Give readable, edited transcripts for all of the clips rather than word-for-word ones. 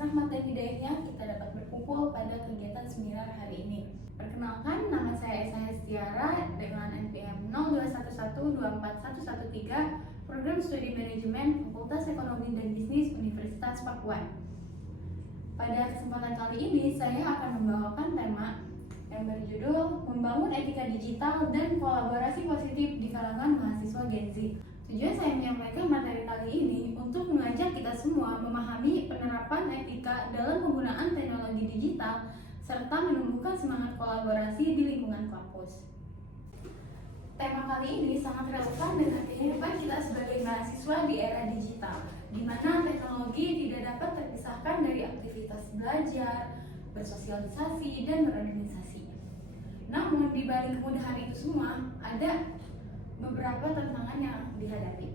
rahmat dan hidayahnya kita dapat berkumpul pada kegiatan seminar hari ini. Perkenalkan, nama saya Esa Hestiara dengan NPM 021124113, Program Studi Manajemen Fakultas Ekonomi dan Bisnis Universitas Papua. Pada kesempatan kali ini, saya akan membawakan tema yang berjudul Membangun Etika Digital dan Kolaborasi Positif di kalangan mahasiswa Gen Z. Tujuan saya menyampaikan materi kali ini untuk mengajak kita semua memahami penerapan etika dalam penggunaan teknologi digital serta menumbuhkan semangat kolaborasi di lingkungan kampus. Tema kali ini sangat relevan dengan kehidupan kita sebagai mahasiswa di era digital, di mana teknologi tidak dapat terpisahkan dari aktivitas belajar, bersosialisasi, dan berorganisasi. Namun, di balik kemudahan itu semua, ada beberapa tantangan yang dihadapi.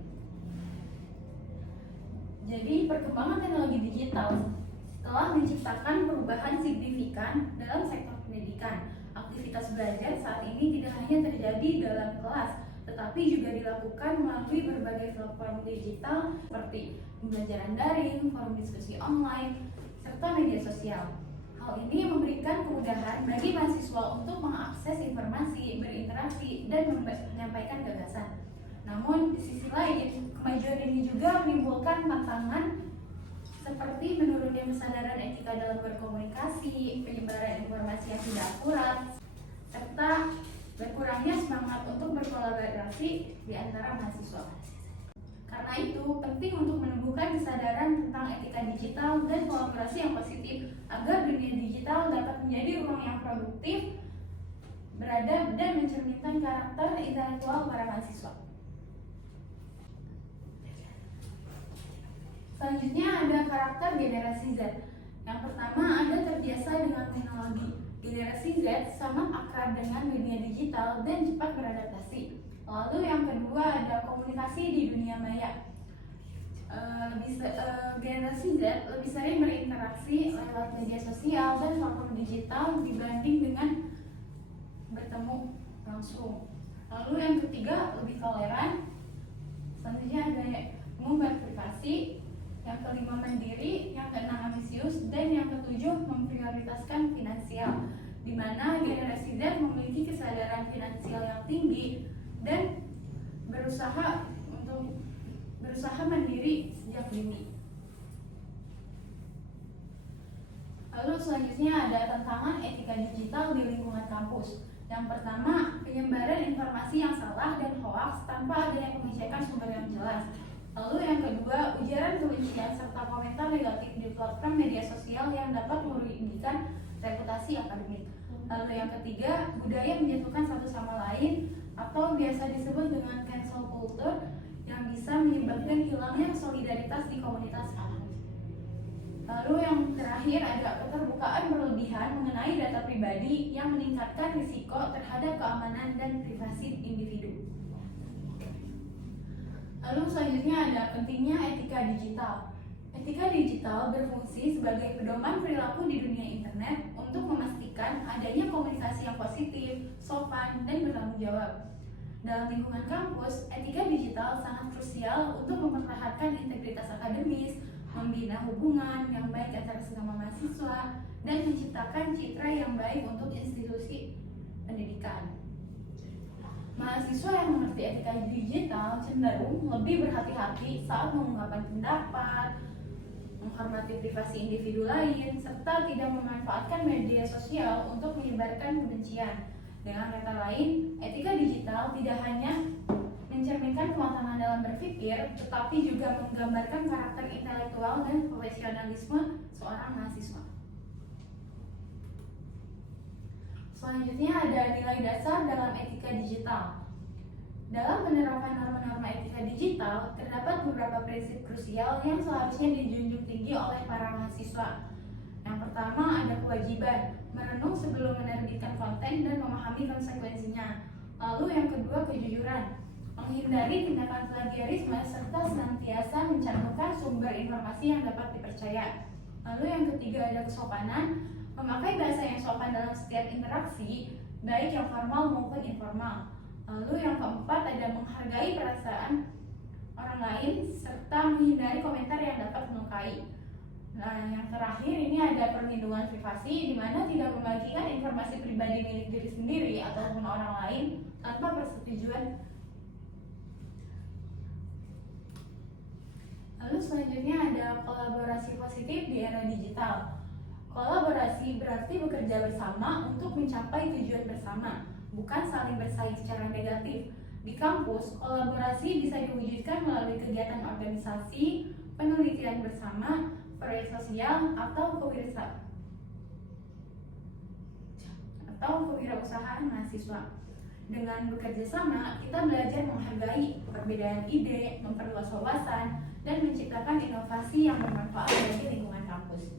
Jadi, perkembangan teknologi digital telah menciptakan perubahan signifikan dalam sektor pendidikan. Aktivitas belajar saat ini tidak hanya terjadi dalam kelas, tetapi juga dilakukan melalui berbagai platform digital seperti pembelajaran daring, forum diskusi online, serta media sosial. Hal ini memberikan kemudahan bagi mahasiswa untuk mengakses informasi, berinteraksi, dan menyampaikan gagasan. Namun, di sisi lain, kemajuan ini juga menimbulkan tantangan seperti menurunnya kesadaran etika dalam berkomunikasi, penyebaran informasi yang tidak akurat, serta berkurangnya semangat untuk berkolaborasi di antara mahasiswa. Karena itu, penting untuk menumbuhkan kesadaran tentang etika digital dan kolaborasi yang positif agar dunia digital dapat menjadi ruang yang produktif, beradab, dan mencerminkan karakter intelektual para mahasiswa. Selanjutnya ada karakter generasi Z. Yang pertama ada terbiasa dengan teknologi. Generasi Z sangat akrab dengan dunia digital dan cepat beradaptasi. Lalu yang kedua ada komunikasi di dunia maya. Generasi Z lebih sering berinteraksi lewat media sosial dan platform digital dibanding dengan bertemu langsung. Lalu yang ketiga lebih toleran. Selanjutnya ada mengumbar privasi. Yang kelima mandiri, yang keenam ambisius, dan yang ketujuh memprioritaskan finansial, di mana generasi Z memiliki kesadaran finansial yang tinggi dan berusaha mandiri sejak dini. Lalu selanjutnya ada tantangan etika digital di lingkungan kampus. Yang pertama, penyebaran informasi yang salah dan hoaks tanpa adanya pengecekan sumber yang jelas. Lalu yang kedua, ujaran kebencian serta komentar negatif di platform media sosial yang dapat merugikan reputasi akademik. Lalu yang ketiga, budaya menjatuhkan satu sama lain atau biasa disebut dengan cancel culture yang bisa menyebabkan hilangnya solidaritas di komunitas akademik. Lalu yang terakhir ada keterbukaan berlebihan mengenai data pribadi yang meningkatkan risiko terhadap keamanan dan privasi individu. Lalu selanjutnya ada pentingnya etika digital. Etika digital berfungsi sebagai pedoman perilaku di dunia internet untuk memastikan adanya komunikasi yang positif, sopan, dan bertanggung jawab. Dalam lingkungan kampus, etika digital sangat krusial untuk mempertahankan integritas akademis, membina hubungan yang baik antara sesama mahasiswa, dan menciptakan citra yang baik untuk institusi pendidikan. Mahasiswa yang mengerti etika digital cenderung lebih berhati-hati saat mengungkapkan pendapat, menghormati privasi individu lain, serta tidak memanfaatkan media sosial untuk menyebarkan kebencian. Dengan kata lain, etika digital tidak hanya mencerminkan kematangan dalam berpikir, tetapi juga menggambarkan karakter intelektual dan profesionalisme seorang mahasiswa. Selanjutnya ada nilai dasar dalam etika digital. Dalam penerapan norma-norma etika digital, terdapat beberapa prinsip krusial yang seharusnya dijunjung tinggi oleh para mahasiswa. Yang pertama ada kewajiban, merenung sebelum menerbitkan konten dan memahami konsekuensinya. Lalu yang kedua kejujuran, menghindari tindakan plagiarisme serta senantiasa mencantumkan sumber informasi yang dapat dipercaya. Lalu yang ketiga ada kesopanan, memakai bahasa yang sopan dalam setiap interaksi, baik yang formal maupun informal. Lalu yang keempat ada menghargai perasaan orang lain serta menghindari komentar yang dapat melukai. Nah, yang terakhir ini ada perlindungan privasi, di mana tidak membagikan informasi pribadi milik diri sendiri ataupun orang lain tanpa persetujuan. Lalu selanjutnya ada kolaborasi positif di era digital. Kolaborasi berarti bekerja bersama untuk mencapai tujuan bersama, bukan saling bersaing secara negatif. Di kampus, kolaborasi bisa diwujudkan melalui kegiatan organisasi, penelitian bersama, proyek sosial, atau kewirausahaan mahasiswa. Dengan bekerja sama, kita belajar menghargai perbedaan ide, memperluas wawasan, dan menciptakan inovasi yang bermanfaat bagi lingkungan kampus.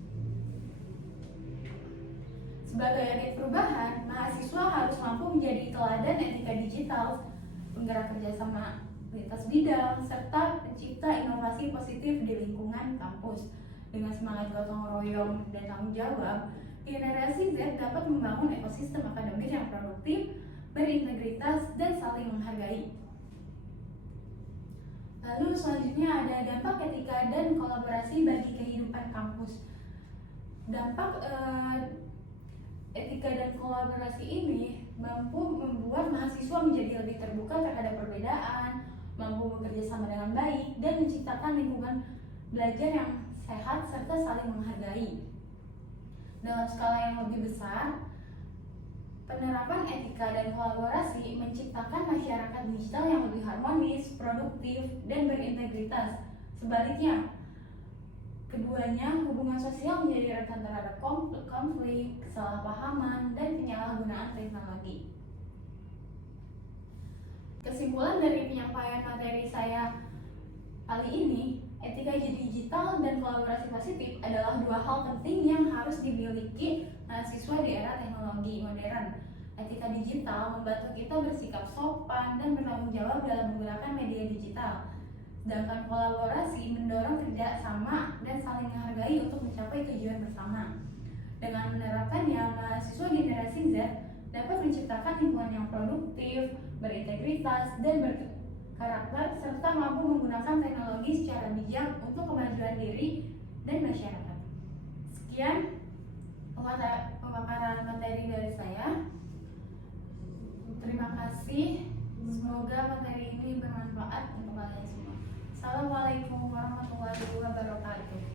Sebagai agen perubahan, mahasiswa harus mampu menjadi teladan etika digital, penggerak kerjasama lintas bidang, serta pencipta inovasi positif di lingkungan kampus. Dengan semangat gotong royong dan tanggung jawab, generasi Z dapat membangun ekosistem akademik yang produktif, berintegritas, dan saling menghargai. Lalu selanjutnya ada dampak etika dan kolaborasi bagi kehidupan kampus. Dampak etika dan kolaborasi ini mampu membuat mahasiswa menjadi lebih terbuka terhadap perbedaan, mampu bekerja sama dengan baik, dan menciptakan lingkungan belajar yang sehat serta saling menghargai. Dalam skala yang lebih besar, penerapan etika dan kolaborasi menciptakan masyarakat digital yang lebih harmonis, produktif, dan berintegritas. Sebaliknya, keduanya, hubungan sosial menjadi rentan terhadap konflik, kesalahpahaman, dan penyalahgunaan teknologi. Kesimpulan dari penyampaian materi saya kali ini, etika digital dan kolaborasi positif adalah dua hal penting yang harus dimiliki mahasiswa di era teknologi modern. Etika digital membantu kita bersikap sopan dan bertanggung jawab dalam menggunakan media digital. Sedangkan kolaborasi mendorong kerja sama dan saling menghargai untuk mencapai tujuan bersama. Dengan menerapkannya, mahasiswa generasi Z dapat menciptakan lingkungan yang produktif, berintegritas, dan berkarakter, serta mampu menggunakan teknologi secara bijak untuk kemajuan diri dan masyarakat. Sekian pemaparan materi dari saya. Terima kasih. Semoga materi ini bermanfaat untuk kalian semua. Assalamualaikum warahmatullahi wabarakatuh.